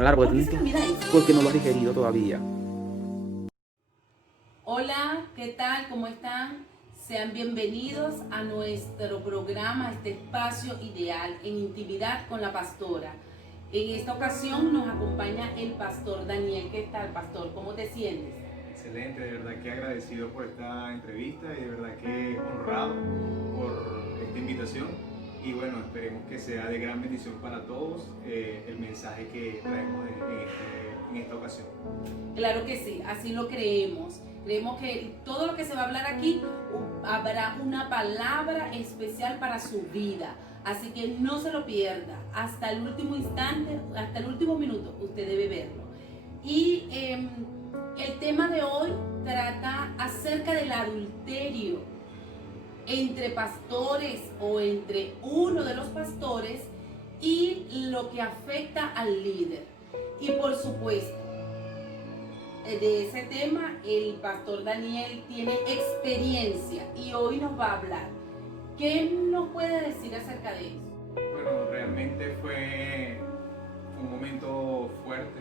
hablar ¿Por qué se me olvida eso? porque no lo has digerido todavía. Hola, ¿qué tal? ¿Cómo están? Sean bienvenidos a nuestro programa, a este espacio ideal en intimidad con la pastora. En esta ocasión nos acompaña el pastor Daniel. ¿Qué tal, pastor? ¿Cómo te sientes? Excelente, de verdad que agradecido por esta entrevista y de verdad que honrado por esta invitación. Y bueno, esperemos que sea de gran bendición para todos el mensaje que traemos en esta ocasión. Claro que sí, así lo creemos. Creemos que todo lo que se va a hablar aquí habrá una palabra especial para su vida. Así que no se lo pierda. Hasta el último instante, hasta el último minuto, usted debe verlo. Y el tema de hoy trata acerca del adulterio entre pastores o entre uno de los pastores y lo que afecta al líder. Y por supuesto, de ese tema el pastor Daniel tiene experiencia y hoy nos va a hablar. ¿Qué nos puede decir acerca de eso? Bueno, realmente fue un momento fuerte,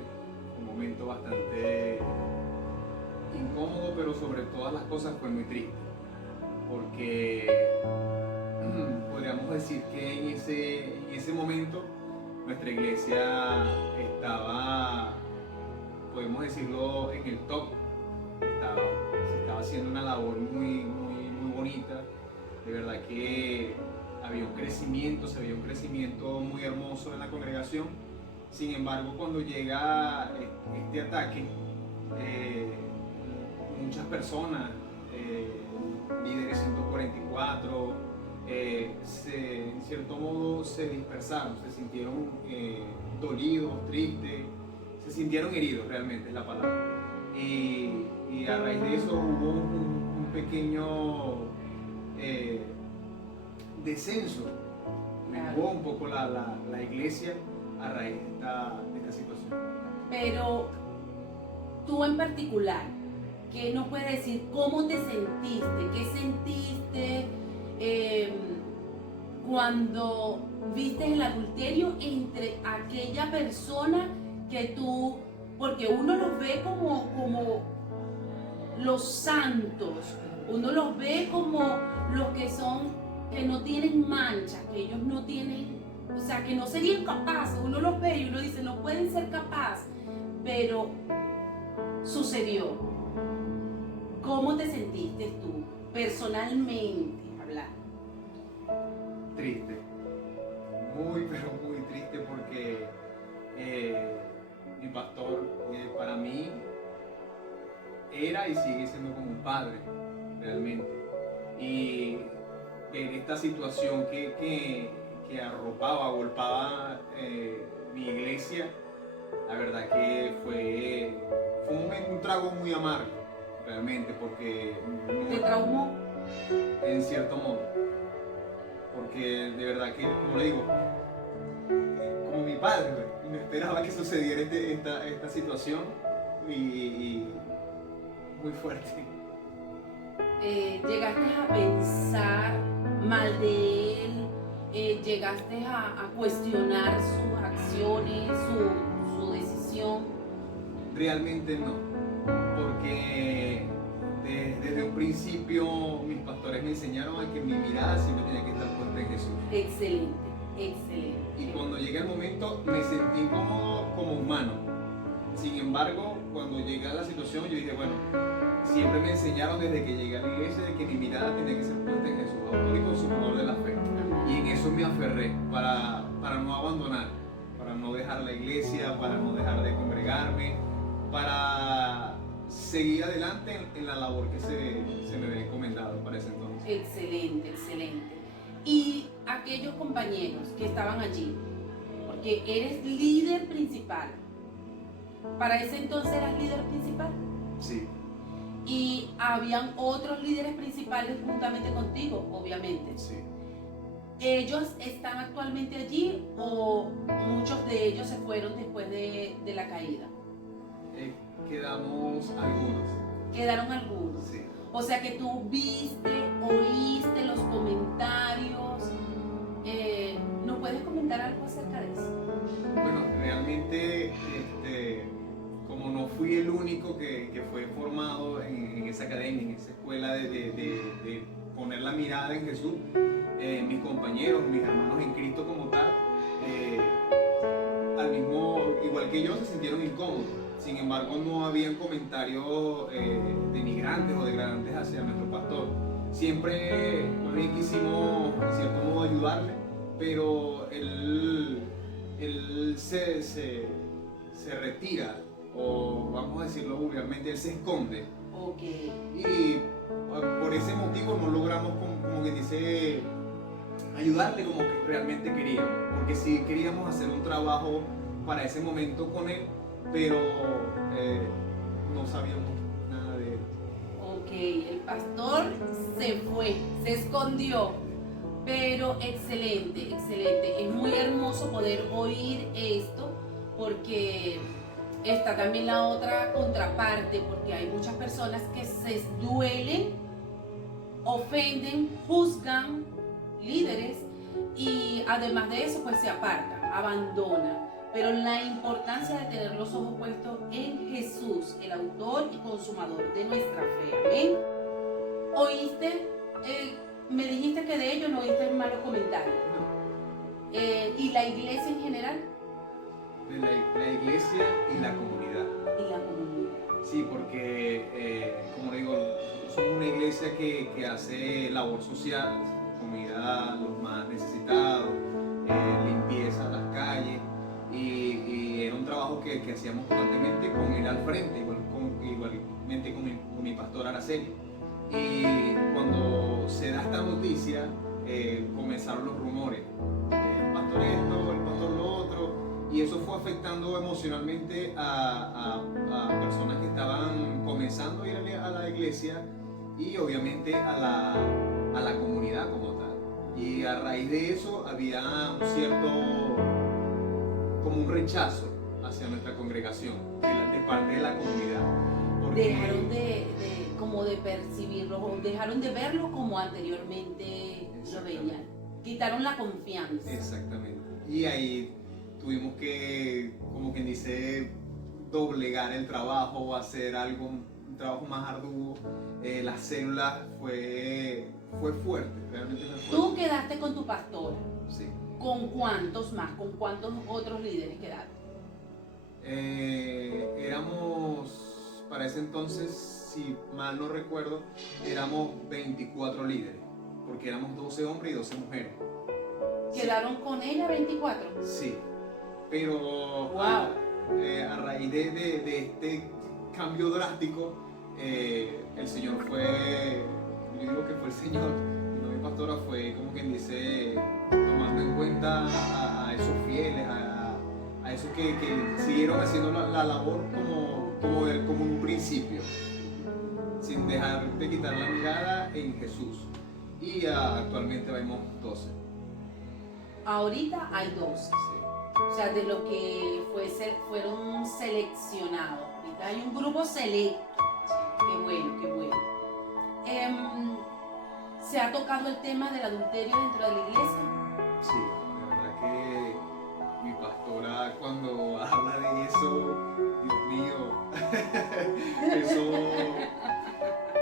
un momento bastante incómodo, pero sobre todas las cosas fue muy triste, porque podríamos decir que en ese momento nuestra iglesia estaba, podemos decirlo, en el top. Se estaba haciendo una labor muy bonita. De verdad que había un crecimiento, se veía un crecimiento muy hermoso en la congregación. Sin embargo, cuando llega este ataque, muchas personas, líderes 144, en cierto modo se dispersaron, se sintieron dolidos, tristes, se sintieron heridos, realmente es la palabra. Y a raíz de eso hubo un pequeño descenso, menguó un poco la iglesia a raíz de esta situación. Pero tú en particular, ¿qué nos puedes decir? ¿Cómo te sentiste? ¿Qué sentiste cuando viste el adulterio entre aquella persona que tú, porque uno los ve como los santos, uno los ve como los que no tienen mancha, que ellos no tienen, o sea, que no serían capaces, uno los ve y uno dice, no pueden ser capaces, pero sucedió. ¿Cómo te sentiste tú, personalmente hablando? Triste, pero muy triste, porque mi pastor para mí era y sigue siendo como un padre, realmente. Y en esta situación que arropaba, agolpaba mi iglesia, la verdad que fue un trago muy amargo, realmente, porque ¿Te traumó? en cierto modo, porque de verdad que, como le digo, como mi padre, no esperaba que sucediera esta situación y muy fuerte. ¿Llegaste a pensar mal de él? ¿Llegaste a cuestionar sus acciones, su decisión? Realmente no, porque desde un principio mis pastores me enseñaron a que mi mirada siempre tenía que estar puesta en Jesús. Excelente, excelente. Y cuando llega el momento me sentí incómodo como humano. Sin embargo, cuando llega la situación, yo dije, bueno, siempre me enseñaron desde que llegué a la iglesia de que mi mirada tenía que ser puesta en Jesús, autor y consumador de la fe. Y en eso me aferré para no abandonar, para no dejar la iglesia, para no dejar de congregarme, para seguir adelante en la labor que se me había encomendado para ese entonces. Excelente, excelente. Y aquellos compañeros que estaban allí, porque eres líder principal. ¿Para ese entonces eras líder principal? Sí. Y habían otros líderes principales juntamente contigo, obviamente. Sí. ¿Ellos están actualmente allí o muchos de ellos se fueron después de la caída? Quedamos algunos. Quedaron algunos. Sí. O sea que tú viste, oíste los comentarios. ¿Nos puedes comentar algo acerca de eso? Bueno, realmente, como no fui el único que fue formado en esa academia, en esa escuela de poner la mirada en Jesús, mis compañeros, mis hermanos en Cristo como tal, al mismo, igual que yo, se sintieron incómodos. Sin embargo, no habían comentarios denigrantes o degradantes hacia nuestro pastor. Siempre, más bien quisimos, en cierto modo, ayudarle, pero él se retira, o vamos a decirlo vulgarmente, él se esconde. Ok. Y por ese motivo no logramos, como que dice, ayudarle como que realmente queríamos, porque sí queríamos hacer un trabajo para ese momento con él, pero no sabíamos nada de él. Ok, el pastor se fue, se escondió, pero excelente, excelente. Es muy hermoso poder oír esto, porque está también la otra contraparte, porque hay muchas personas que se duelen, ofenden, juzgan líderes y además de eso pues se apartan, abandonan. Pero la importancia de tener los ojos puestos en Jesús, el autor y consumador de nuestra fe. Amén. ¿Oíste? Me dijiste que de ellos no oíste malos comentarios, ¿no? ¿Y la iglesia en general? De la iglesia y la comunidad. Y la comunidad. Sí, porque, como digo, somos una iglesia que hace labor social, comunidad, los más necesitados, limpieza de las calles, y era un trabajo que hacíamos constantemente con él al frente, igualmente con mi pastor Araceli. Y cuando se da esta noticia, comenzaron los rumores, el pastor esto, el pastor lo otro, y eso fue afectando emocionalmente a personas que estaban comenzando a ir a la iglesia y obviamente a la comunidad como tal. Y a raíz de eso había un cierto, como un rechazo hacia nuestra congregación de parte de la comunidad. Porque Dejaron como de percibirlo, o dejaron de verlo como anteriormente lo veían. Quitaron la confianza. Exactamente. Y ahí tuvimos que, como quien dice, doblegar el trabajo, hacer algo, un trabajo más arduo. Las células fue fuerte, realmente fue fuerte. Tú quedaste con tu pastora. Sí. ¿Con cuántos más? ¿Con cuántos otros líderes quedaste? Éramos, para ese entonces, si mal no recuerdo, éramos 24 líderes, porque éramos 12 hombres y 12 mujeres. ¿Quedaron con ella 24? Sí, pero Wow. a raíz de este cambio drástico, el Señor fue, yo digo que fue el Señor, y no mi pastora, fue como quien dice, tomando en cuenta a esos fieles, a esos que siguieron haciendo la labor como en un principio, sin dejar de quitar la mirada en Jesús. Y actualmente vemos 12. Ahorita hay 12. Sí. O sea, de lo que fueron seleccionados. Ahorita hay un grupo selecto. Qué bueno, qué bueno. ¿Se ha tocado el tema del adulterio dentro de la iglesia? Sí, la verdad que mi pastora cuando habla de eso, Dios mío, eso,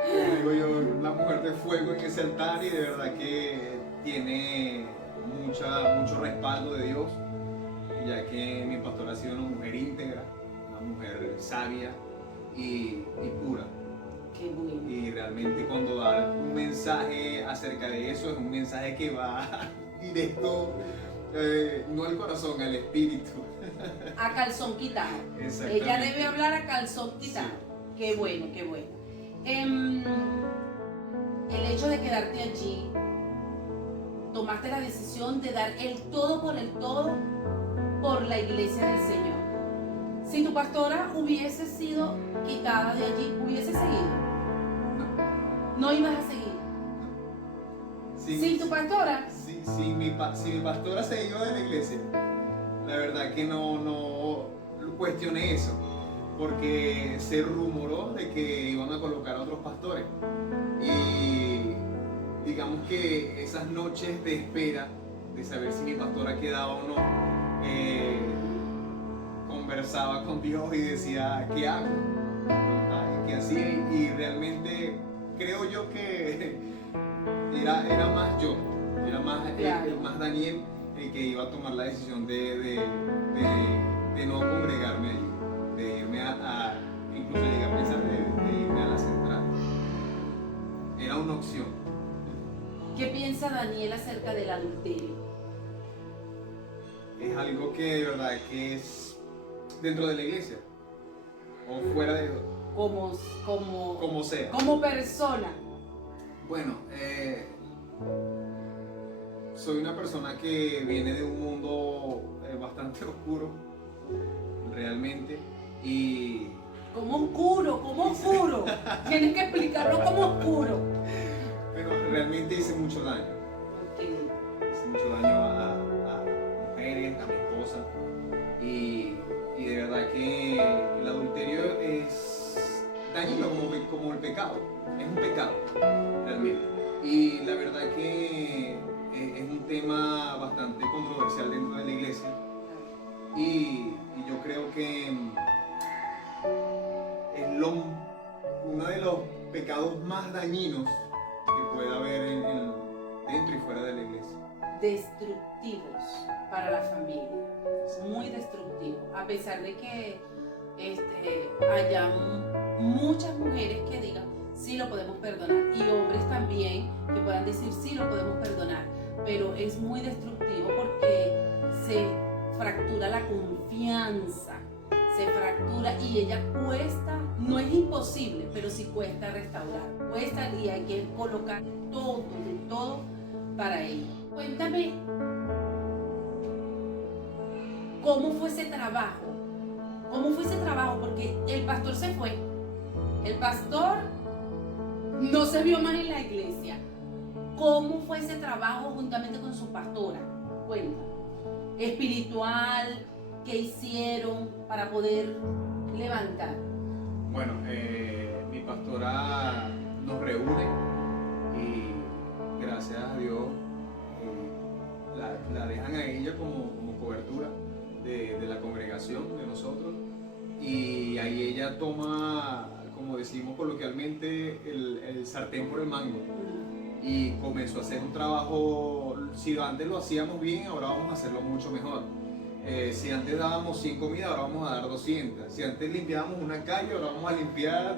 como digo yo, la mujer de fuego en ese altar, y de verdad que tiene mucho respaldo de Dios, ya que mi pastora ha sido una mujer íntegra, una mujer sabia y pura. Qué bueno. Y realmente cuando da un mensaje acerca de eso, es un mensaje que va directo, no al corazón, al espíritu. A calzón quitado. Exactamente. Ella debe hablar a calzón quitado. Sí. Qué bueno, qué bueno. El hecho de quedarte allí, tomaste la decisión de dar el todo por el todo por la iglesia del Señor. Si tu pastora hubiese sido quitada de allí, ¿hubiese seguido? No ibas a seguir. Sin tu pastora. Si mi pastora se iba de la iglesia, la verdad que no cuestioné eso, porque se rumoró de que iban a colocar a otros pastores, y digamos que esas noches de espera de saber si mi pastora quedaba o no, conversaba con Dios y decía, ¿qué hago? ¿Qué hacía? Y realmente creo yo que era más yo, era más, Claro. más Daniel el que iba a tomar la decisión de no congregarme allí, de irme incluso llegué a pensar de irme a la central. Era una opción. ¿Qué piensa Daniel acerca del adulterio? Es algo que de verdad que es dentro de la iglesia o fuera de, como sea. Como persona. Bueno, soy una persona que viene de un mundo bastante oscuro, realmente, y Como oscuro, como oscuro. Tienes que explicarlo como oscuro. pero realmente hice mucho daño. Ok. Hice mucho daño a mujeres, a mi esposa, y de verdad que el adulterio es dañino como el pecado, es un pecado, realmente. Y la verdad que es un tema bastante controversial dentro de la iglesia, y yo creo que es uno de los pecados más dañinos que puede haber dentro y fuera de la iglesia. Destructivos para la familia. Muy destructivos. A pesar de que haya muchas mujeres que digan, sí lo podemos perdonar. Y hombres también que puedan decir, sí lo podemos perdonar. Pero es muy destructivo porque se fractura la confianza. Se fractura y ella cuesta, no es imposible, pero sí cuesta restaurar. Cuesta y hay que colocar todo para ella. Cuéntame, ¿cómo fue ese trabajo? ¿Cómo fue ese trabajo? Porque el pastor se fue. El pastor no se vio más en la iglesia. ¿Cómo fue ese trabajo juntamente con su pastora? Cuéntame. Espiritual, ¿qué hicieron para poder levantar? Bueno, mi pastora nos reúne y gracias a Dios la dejan a ella como cobertura de la congregación, de nosotros, y ahí ella toma, como decimos coloquialmente, el sartén por el mango y comenzó a hacer un trabajo. Si antes lo hacíamos bien, ahora vamos a hacerlo mucho mejor. Si antes dábamos 100 comidas, ahora vamos a dar 200. Si antes limpiábamos una calle, ahora vamos a limpiar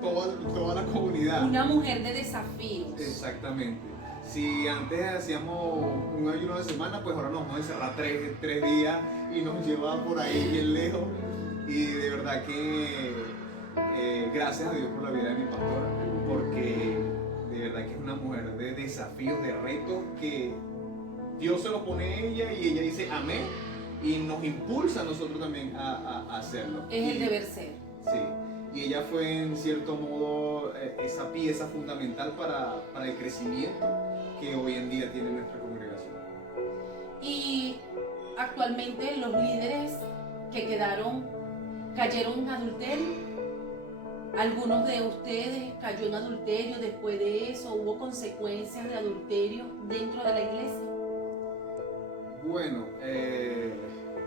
toda la comunidad. Una mujer de desafíos. Exactamente. Si antes hacíamos un ayuno de semana, pues ahora nos vamos a encerrar tres días y nos lleva por ahí bien lejos. Y de verdad que gracias a Dios por la vida de mi pastora, porque de verdad que es una mujer de desafíos, de retos, que Dios se lo pone a ella y ella dice amén. Y nos impulsa a nosotros también a hacerlo. Es el deber ser. Sí, y ella fue en cierto modo esa pieza fundamental para el crecimiento que hoy en día tiene nuestra congregación. Y actualmente los líderes que cayeron en adulterio. ¿Algunos de ustedes cayó en adulterio después de eso? ¿Hubo consecuencias de adulterio dentro de la iglesia? Bueno,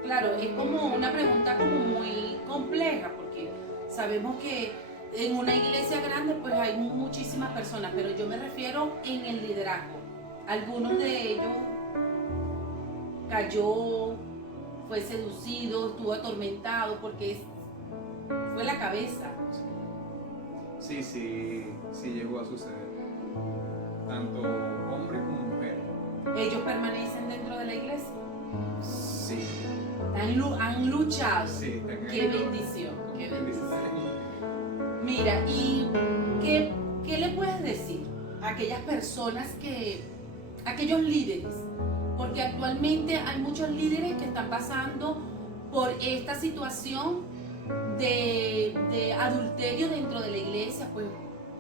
Claro, es como una pregunta como muy compleja porque sabemos que en una iglesia grande pues hay muchísimas personas, pero yo me refiero en el liderazgo. Algunos de ellos cayó, fue seducido, estuvo atormentado porque fue la cabeza. sí llegó a suceder. Tanto hombre como mujer. Ellos permanecen dentro de la iglesia. Sí. Han luchado. Sí, Qué bendición, qué bendición. Mira, ¿y qué le puedes decir a aquellas personas aquellos líderes? Porque actualmente hay muchos líderes que están pasando por esta situación de adulterio dentro de la iglesia, pues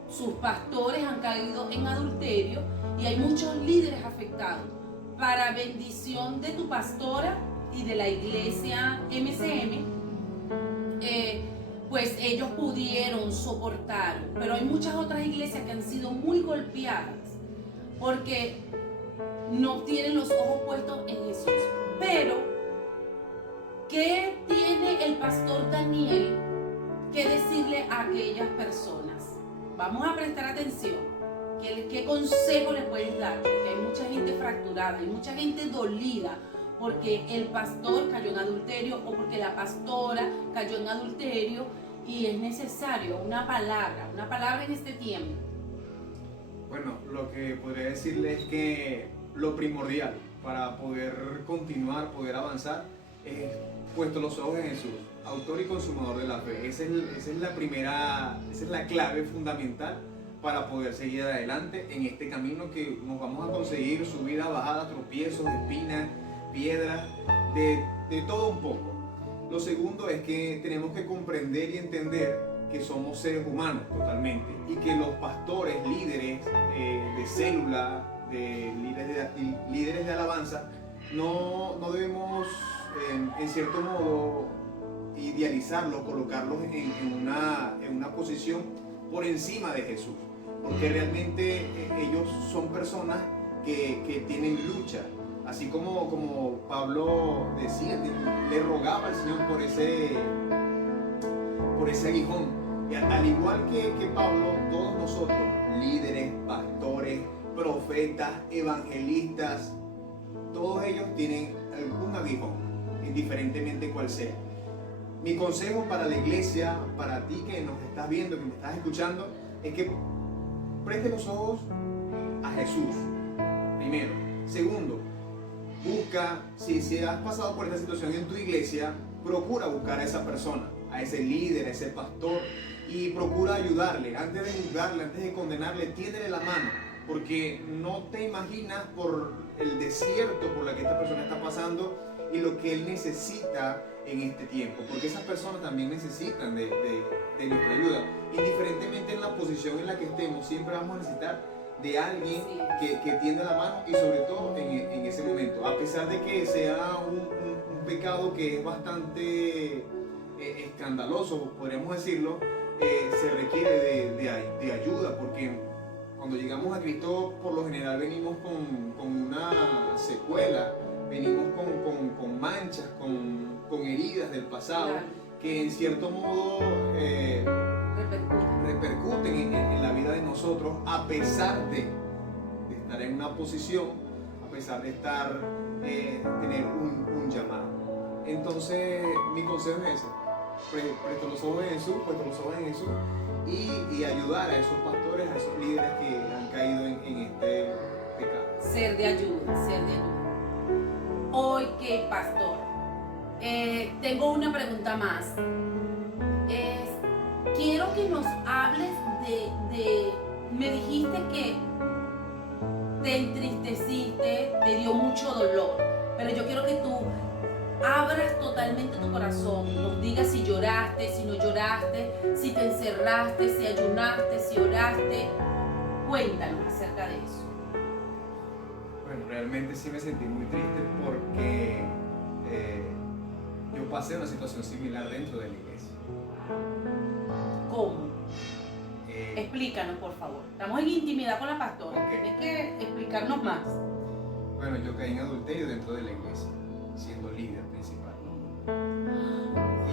sus pastores han caído en adulterio y hay muchos líderes afectados. Para bendición de tu pastora y de la iglesia MCM, pues ellos pudieron soportar, pero hay muchas otras iglesias que han sido muy golpeadas porque no tienen los ojos puestos en Jesús. Pero, ¿qué tiene el pastor Daniel que decirle a aquellas personas? Vamos a prestar atención. ¿Qué consejo le puedes dar? Porque hay mucha gente fracturada, hay mucha gente dolida porque el pastor cayó en adulterio o porque la pastora cayó en adulterio, y es necesario una palabra en este tiempo. Bueno, lo que podría decirle es que lo primordial para poder continuar, poder avanzar, es puesto los ojos en Jesús, autor y consumador de la fe. Esa es la clave fundamental para poder seguir adelante en este camino que nos vamos a conseguir, subida, bajada, tropiezos, espinas, piedras, de todo un poco. Lo segundo es que tenemos que comprender y entender que somos seres humanos totalmente, y que los pastores, líderes de célula, líderes de alabanza, no debemos en cierto modo idealizarlos, colocarlos en una posición por encima de Jesús, porque realmente ellos son personas que tienen lucha. Así como Pablo decía, le rogaba al Señor por ese aguijón. Y al igual que Pablo, todos nosotros, líderes, pastores, profetas, evangelistas, todos ellos tienen algún aguijón, indiferentemente cuál sea. Mi consejo para la iglesia, para ti que nos estás viendo, que me estás escuchando, es que preste los ojos a Jesús, primero. Segundo, busca, si has pasado por esta situación en tu iglesia, procura buscar a esa persona, a ese líder, a ese pastor, y procura ayudarle. Antes de juzgarle, antes de condenarle, tiéndele la mano, porque no te imaginas por el desierto por la que esta persona está pasando y lo que él necesita en este tiempo, porque esas personas también necesitan de nuestra ayuda. Indiferentemente en la posición en la que estemos, siempre vamos a necesitar de alguien que tienda la mano, y sobre todo en ese momento, a pesar de que sea un pecado que es bastante escandaloso, podríamos decirlo, se requiere de ayuda, porque cuando llegamos a Cristo, por lo general venimos con una secuela, venimos con manchas, con heridas del pasado, claro, que en cierto modo repercuten en la vida de nosotros, a pesar de estar en una posición, a pesar de tener un llamado. Entonces, mi consejo es ese: puesto los ojos en Jesús, y ayudar a esos pastores, a esos líderes que han caído en este pecado. Ser de ayuda. Hoy, ¿qué, pastor? Tengo una pregunta más. Quiero que nos hables me dijiste que te entristeciste, te dio mucho dolor, pero yo quiero que tú abras totalmente tu corazón, nos digas si lloraste, si no lloraste, si te encerraste, si ayunaste, si oraste. Cuéntanos acerca de eso. Bueno, realmente sí me sentí muy triste porque yo pasé una situación similar dentro de la iglesia. ¿Cómo? Explícanos, por favor. Estamos en intimidad con la pastora. Okay. Tienes que explicarnos más. Bueno, yo caí en adulterio dentro de la iglesia, siendo líder principal.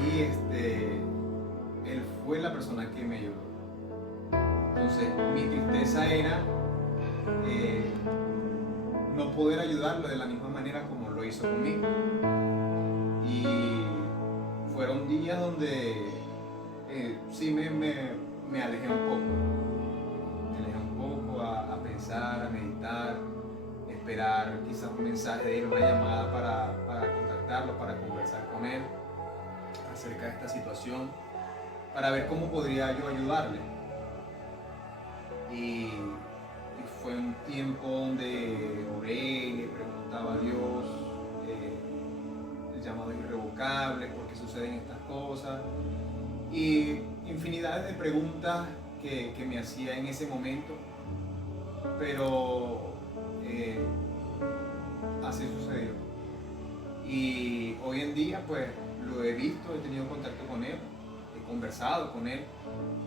Y él fue la persona que me ayudó. Entonces, mi tristeza era no poder ayudarlo de la misma manera como lo hizo conmigo. Y fueron días donde sí me alejé un poco. Me alejé un poco a pensar, a meditar, esperar quizás un mensaje de él, una llamada para contactarlo, para conversar con él acerca de esta situación, para ver cómo podría yo ayudarle. Y fue un tiempo donde oré, le preguntaba a Dios el llamado irrevocable, por qué suceden estas cosas, y infinidades de preguntas que me hacía en ese momento, pero así sucedió. Y hoy en día pues lo he visto, he tenido contacto con él, he conversado con él,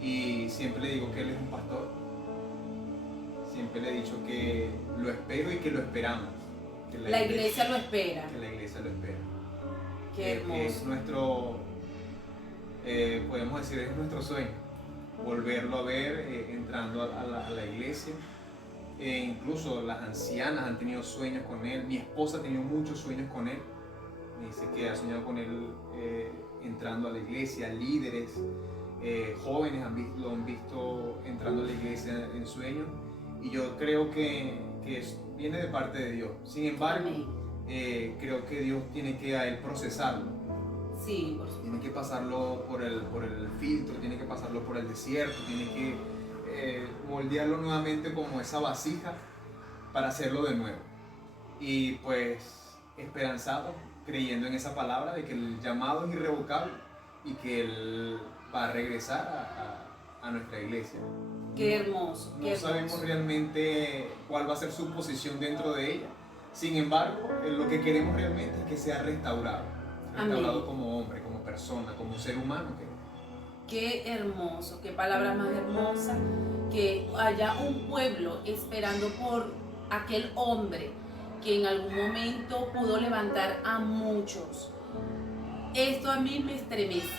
y siempre le digo que él es un pastor, siempre le he dicho que lo espero y que lo esperamos. Que La iglesia lo espera. Que la iglesia lo espera. Qué hermoso. Es nuestro, podemos decir, es nuestro sueño, volverlo a ver entrando a la iglesia. Incluso las ancianas han tenido sueños con él, mi esposa ha tenido muchos sueños con él, me dice que ha soñado con él entrando a la iglesia, líderes, jóvenes lo han visto entrando a la iglesia en sueños, y yo creo que viene de parte de Dios. Sin embargo, creo que Dios tiene que a él procesarlo. Sí, por supuesto. Tiene que pasarlo por el filtro, tiene que pasarlo por el desierto, tiene que moldearlo nuevamente como esa vasija para hacerlo de nuevo. Y pues esperanzado, creyendo en esa palabra de que el llamado es irrevocable y que él va a regresar a nuestra iglesia. Qué hermoso. No sabemos realmente cuál va a ser su posición dentro de ella. Sin embargo, lo que queremos realmente es que sea restaurado. Restaurado Amén. como hombre, como persona, como ser humano. Qué hermoso, qué palabra más hermosa, que haya un pueblo esperando por aquel hombre que en algún momento pudo levantar a muchos. Esto a mí me estremece,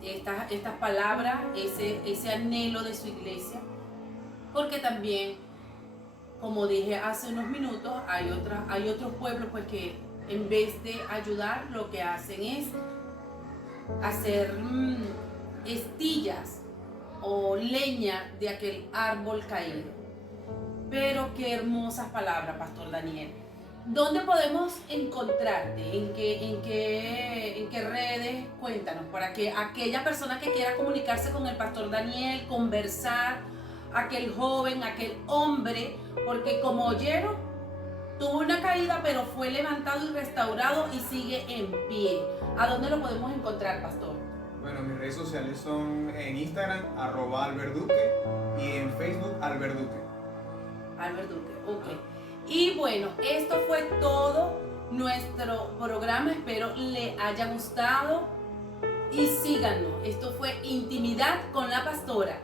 estas palabras, ese anhelo de su iglesia, porque también, como dije hace unos minutos, hay otros pueblos pues que en vez de ayudar lo que hacen es hacer estillas o leña de aquel árbol caído. Pero qué hermosas palabras, Pastor Daniel. ¿Dónde podemos encontrarte? ¿En qué redes? Cuéntanos, para que aquella persona que quiera comunicarse con el Pastor Daniel, conversar, aquel joven, aquel hombre, porque como oyeron, tuvo una caída, pero fue levantado y restaurado y sigue en pie. ¿A dónde lo podemos encontrar, Pastor? Bueno, mis redes sociales son en Instagram, @alberduque, y en Facebook, alberduque. Albert Duque, ok. Y bueno, esto fue todo nuestro programa. Espero le haya gustado y síganos. Esto fue Intimidad con la Pastora.